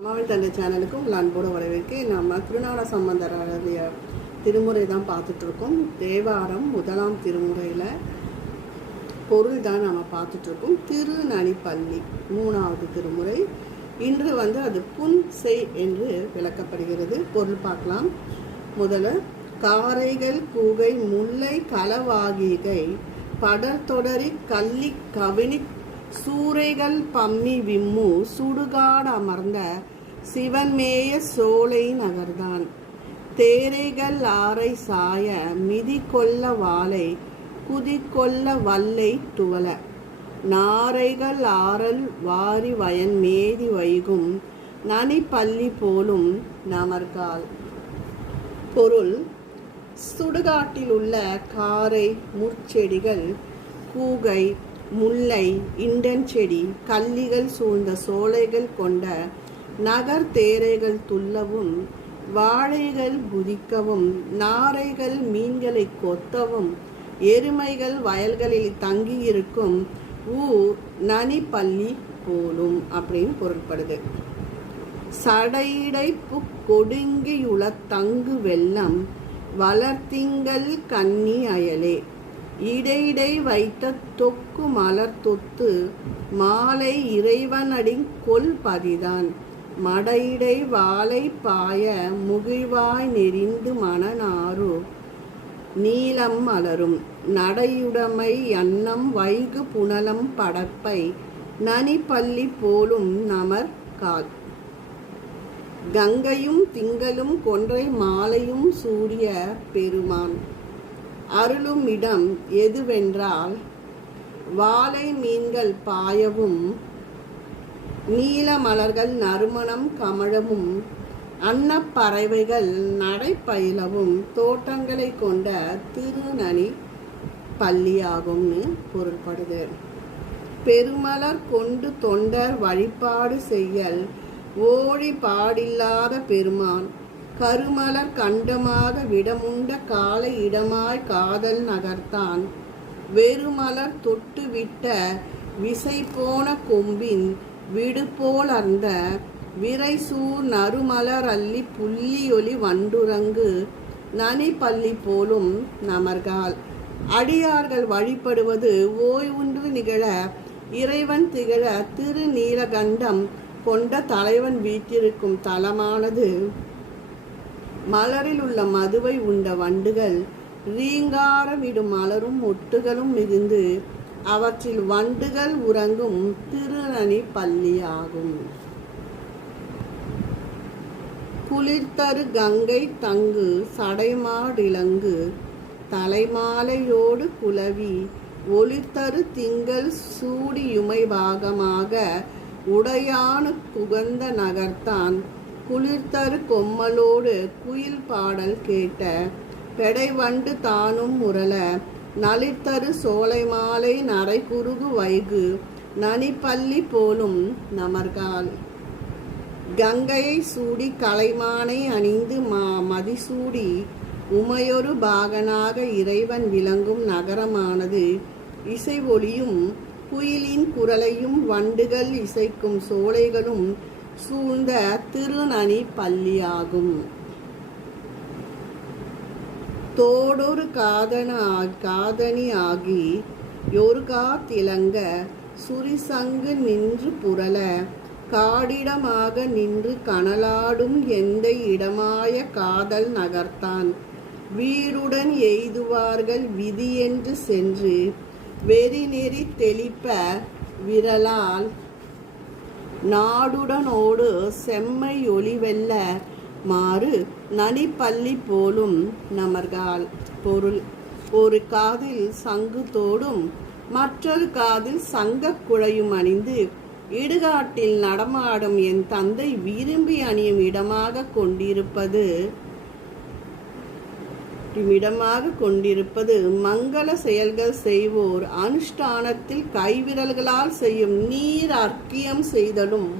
அம்மாவின் தந்தை சேனலுக்கு உங்கள் அன்போடு வரவேற்க நம்ம திருநாள சம்பந்தருடைய திருமுறை தான் பார்த்துட்ருக்கோம். தேவாரம் முதலாம் திருமுறையில் பொருள் தான் நம்ம பார்த்துட்ருக்கோம். திருநனிப்பள்ளி மூணாவது திருமுறை. இன்று வந்து அது புன் செய் என்று விளக்கப்படுகிறது. பொருள் பார்க்கலாம். முதல்ல காரைகள் கூகை முல்லை களவாகிகை படர்தொடரி கள்ளி கவினி சூறைகள் பம்மி விம்மு சுடுகாடு அமர்ந்த சிவன்மேய சோலை நகர்தான் தேரைகள் ஆரை சாய மிதி கொள்ள வாளை குதி கொள்ள வல்லை துவல. நாரைகள் ஆறல் வாரி வயன் மேதி வைகும் நனி பள்ளி போலும் நமர்கால். பொருள் சுடுகாட்டில் உள்ள காரை முற்செடிகள் கூகை முல்லை இண்டன் செடி கள்ளிகள் சூழ்ந்த சோலைகள் கொண்ட நகர் தேரைகள் துள்ளவும் வாழைகள் குதிக்கவும் நாரைகள் மீன்களை கொத்தவும் எருமைகள் வயல்களில் தங்கியிருக்கும் ஊர் நனி பள்ளி போலும் அப்படின்னு பொருள்படுது. சடையிடை கொடுங்கியுள தங்கு வெள்ளம் வளர்த்திங்கள் கன்னி அயலே. இடையிடை வைத்த தொக்கு மலர் தொத்து மாலை இறைவனடிங் கொல் பதிதான். மடையிடை வாழை பாய முகிழ்வாய் நெறிந்து மணநாறு நீலம் மலரும். நடையுடைமை அன்னம் வைகு புனலம் படப்பை நனிப்பள்ளி போலும் நமர் கால். கங்கையும் திங்களும் கொன்றை மாலையும் சூரிய பெருமான். அருளும் இடம் எதுவென்றால் வாழை மீன்கள் பாயவும் நீல மலர்கள் நறுமணம் கமழவும் அன்னப்பறவைகள் நடைப்பயிலவும் தோட்டங்களை கொண்ட திருநனி பள்ளியாகும்னு பொருள்படுது. பெருமலர் கொண்டு தொண்டர் வழிபாடு செய்யல் ஓழி பாடில்லாத பெருமான் கருமலர் கண்டமாக விடமுண்ட காலை இடமாய் காதல் நகர்த்தான். வெறுமலர் தொட்டு விட்ட விசை போன கொம்பின் விடுபோல் அந்த விரைசூர் நறுமலர் அள்ளி புள்ளியொலி வண்டுரங்கு நனி பள்ளி போலும் நமர்கால். அடியார்கள் வழிபடுவது ஓய்வுன்று நிகழ இறைவன் திகழ திருநீலகண்டம் கொண்ட தலைவன் வீட்டிருக்கும் தலமானது. மலரில் உள்ள மதுவை உண்ட வண்டுகள் ரீங்காரமிடும் மலரும் ஒட்டுகளும் மிகுந்து அவற்றில் வண்டுகள் உறங்கும் திருநனி பள்ளியாகும். குளிர்தரு கங்கை தங்கு சடைமாடிலங்கு தலைமாலையோடு குலவி ஒளித்தரு திங்கள் சூடியுமை பாகமாக உடையானு புகந்த நகர்த்தான் குளிர்தரு கொம்மலோடு குயில் பாடல் கேட்ட பெடைவண்டு தானும் முரள நளிர்த்தரு சோலை மாலை நரைகுருகு வைகு நனிப்பள்ளி போலும் நமர்கால். கங்கையை சூடி கலைமானை அணிந்து மா மதிசூடி உமையொரு பாகனாக இறைவன் விளங்கும் நகரமானது. இசை ஒளியும் குயிலின் குரலையும் வண்டுகள் இசைக்கும் சோலைகளும் சூழ்ந்த திருநனி பள்ளியாகும். தோடொரு காதன காதனி ஆகி யொருகா திலங்க சுரிசங்கு நின்று புரள காடிடமாக நின்று கனலாடும் எந்த இடமாய காதல் நகர்த்தான். வீடுடன் எய்துவார்கள் விதி என்று சென்று வெறி நெறி தெளிப்ப விரலால் நாடுடனோடு செம்மை ஒளிவெல்ல மாறு நனிப்பள்ளி போலும் நமர்கால். பொருள் ஒரு காதில் சங்கு தோடும் மற்றொரு காதில் சங்கக் குழையும் அணிந்து இடுகாட்டில் நடமாடும் என் தந்தை விரும்பி அணியும் இடமாக கொண்டிருப்பது இடமாக கொண்டிருப்பது மங்கள செயல்கள் செய்வோர் அனுஷ்டானத்தில் கைவிரல்களால் செய்யும் நீர் அர்க்கியம் செய்தலும்.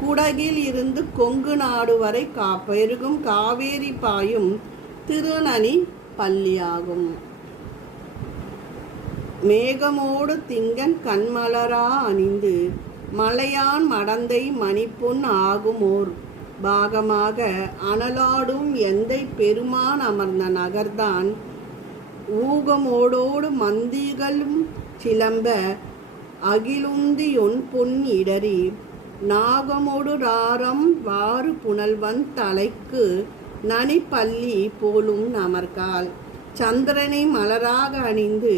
குடகில் இருந்து கொங்கு நாடு வரை கா பெருகும் காவேரி பாயும் திருநனி பள்ளியாகும். மேகமோடு திங்கன் கண்மலரா அணிந்து மலையான் மடந்தை மணிப்பொன் ஆகுமோர். பாகமாக அனலாடும் எந்தை பெருமான் அமர்ந்த நகர்தான் ஊகமோடோடு மந்திகளும் சிலம்ப அகிலுந்தியொன் பொன் இடறி நாகமோடு ராரம் வாறு புனல்வன் தலைக்கு நனிப்பள்ளி போலும் நமர்கால் சந்திரனை மலராக அணிந்து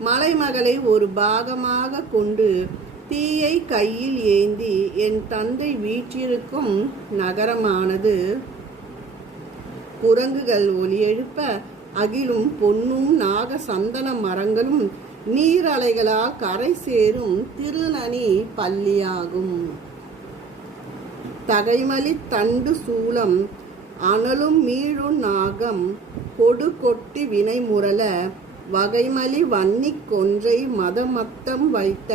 மலைமகளை ஒரு பாகமாக கொண்டு தீயை கையில் ஏந்தி என் தந்தை வீற்றிருக்கும் நகரமானது. குரங்குகள் ஒலியெழுப்ப அகிலும் பொன்னும் நாக சந்தன மரங்களும் நீரலைகளால் கரை சேரும் திருநனி பள்ளியாகும் தகைமலி தண்டு சூளம் அனலும் மீழு நாகம் கொடு கொட்டி வினை முரள வகைமலி வன்னி கொன்றை மதமத்தம் வைத்த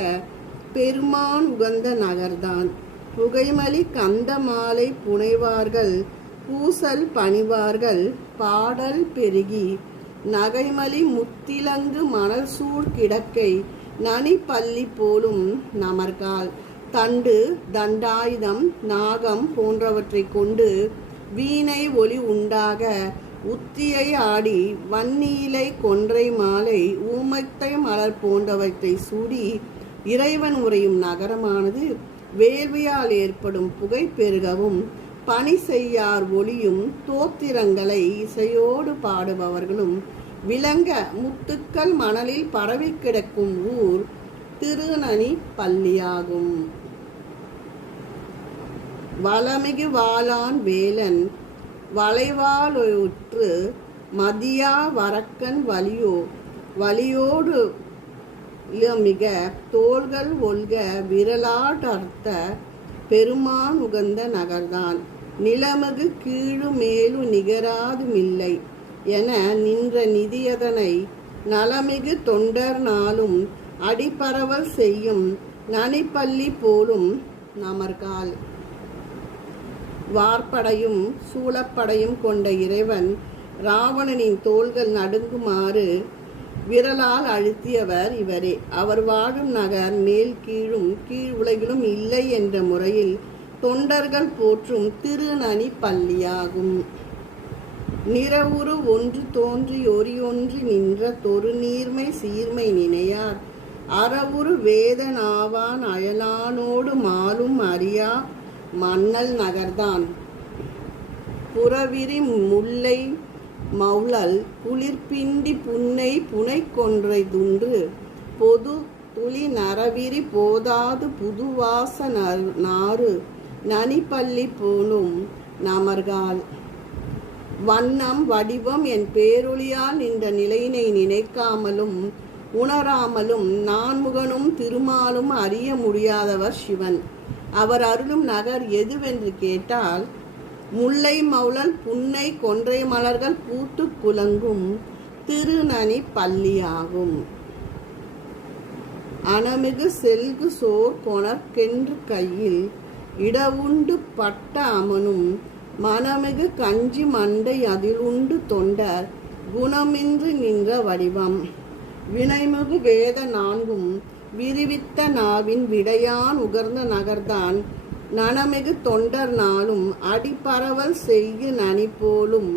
பெருமான் உகந்த நகர்தான். புகைமலி கந்த மாலை புனைவார்கள் பூசல் பணிவார்கள் பாடல் பெருகி நகைமலி முத்திலங்கு மணல் சூழ் கிடக்கை நனி பள்ளி போலும் நமர்கால். தண்டு தண்டாயுதம் நாகம் போன்றவற்றை கொண்டு வீணை ஒளி உண்டாக உத்தியை ஆடி வன்னியிலை கொன்றை மாலை ஊமத்தை மலர் போன்றவற்றை சூடி இறைவன் உரையும் நகரமானது வேள்வியால் ஏற்படும் புகை பெருகவும் பணி செய்யார் ஒளியும் தோத்திரங்களை இசையோடு பாடுபவர்களும் விளங்க முத்துக்கள் மணலில் பரவி கிடக்கும் ஊர் திருநனி பள்ளியாகும். வளமிகு வாளான் வேலன் வளைவாலுற்று மதியா வரக்கன் வலியோ வலியோடு மிக தோள்கள் ஒல்க விரலாடர்த்த பெருமான் உகந்த நகர்தான் நிலமகு கீழு மேலு நிகராதுமில்லை என நின்ற நிதியதனை நலமிகு தொண்டர் நாளும் அடிப்பரவல் செய்யும் நனிப்பள்ளி போலும் நமர்கால். வார்ப்படையும் சூழப்படையும் கொண்ட இறைவன் ராவணனின் தோள்கள் நடுங்குமாறு விரலால் அழுத்தியவர் இவரே. அவர் வாழும் நகர் மேல் கீழும் கீழ் உலகிலும் இல்லை என்ற முறையில் தொண்டர்கள் போற்றும் திருநனி பள்ளியாகும். நிறவுரு ஒன்று தோன்றி ஒரியொன்று நின்ற தொரு நீர்மை சீர்மை நினையார். அறவுரு வேதனாவான் அயலானோடு மாலும் அறியா மன்னல் நகர்தான். புறவிரி முல்லை மௌலல் குளிர்பிண்டி புன்னை புனை கொன்றை துன்று பொது துளி நரவிரி போதாது புதுவாச நர்- நாறு. நனிப்பள்ளி போலும் நமர்கால். வண்ணம் வடிவம் என் பேரொழியால் நின்ற நிலையினை நினைக்காமலும் உணராமலும் நான்முகனும் திருமாலும் அறிய முடியாதவர் சிவன். அவர் அருளும் நகர் எதுவென்று கேட்டால் முல்லை மௌலன் புன்னை கொன்றை மலர்கள் பூத்து குலங்கும் திருநனி பள்ளியாகும். அணமிகு செல்கு சோர் கொணர்கென்று கையில் இடவுண்டு பட்ட அமனும் மனமிகு கஞ்சி மண்டை அதிலுண்டு தொண்டர் குணமின்றி நின்ற வடிவம். வினைமிகு வேத நான்கும் விரிவித்த நாவின் விடையான் உகர்ந்த நகர்தான் நனமிகு தொண்டர் நாளும் அடிப்பரவல் செய்ய நனி போலும்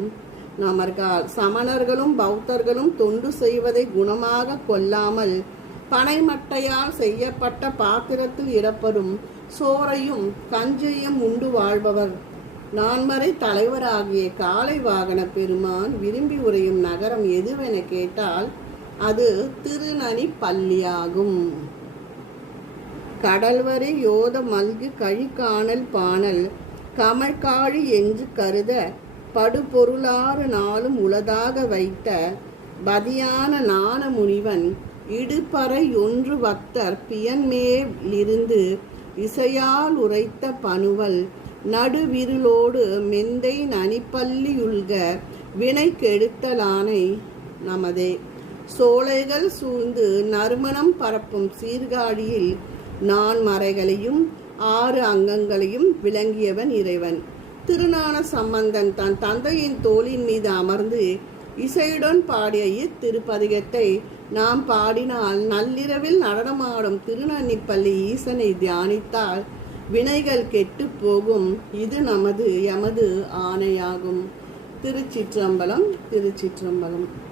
நமர்கால். சமணர்களும் பௌத்தர்களும் தொண்டு செய்வதை குணமாக கொள்ளாமல் பனைமட்டையால் செய்யப்பட்ட பாத்திரத்தில் இடப்படும் சோறையும் கஞ்சையும் உண்டு வாழ்பவர். நான்மறை தலைவராகிய காலை வாகன பெருமான் விரும்பி உரையும் நகரம் எதுவென கேட்டால் அது திருநனி பள்ளியாகும் கடல்வரை யோத மல்கு கழிக்காணல் பாணல் கமழ்காழி என்று கருத படுபொருளாறு நாளும் உளதாக வைத்த பதியான நாண முனிவன் இடுபறை ஒன்று வத்தர் பியன்மேலிருந்து இசையால் உரைத்த பனுவல் நடுவிருளோடு மெந்தை நனிப்பள்ளியுள்க வினை கெடுத்தலானை நமதே. சோலைகள் சூழ்ந்து நறுமணம் பரப்பும் சீர்காழியில் நான் மறைகளையும் ஆறு அங்கங்களையும் விளங்கியவன் இறைவன். திருநான சம்பந்தன் தன் தந்தையின் தோளின் மீது அமர்ந்து இசையுடன் பாடிய இத்திருப்பதிகத்தை நாம் பாடினால் நள்ளிரவில் நடனமாடும் திருநன்னிப்பள்ளி ஈசனை தியானித்தால் வினைகள் கெட்டுப் போகும். இது நமது எமது ஆணையாகும். திருச்சிற்றம்பலம் திருச்சிற்றம்பலம்.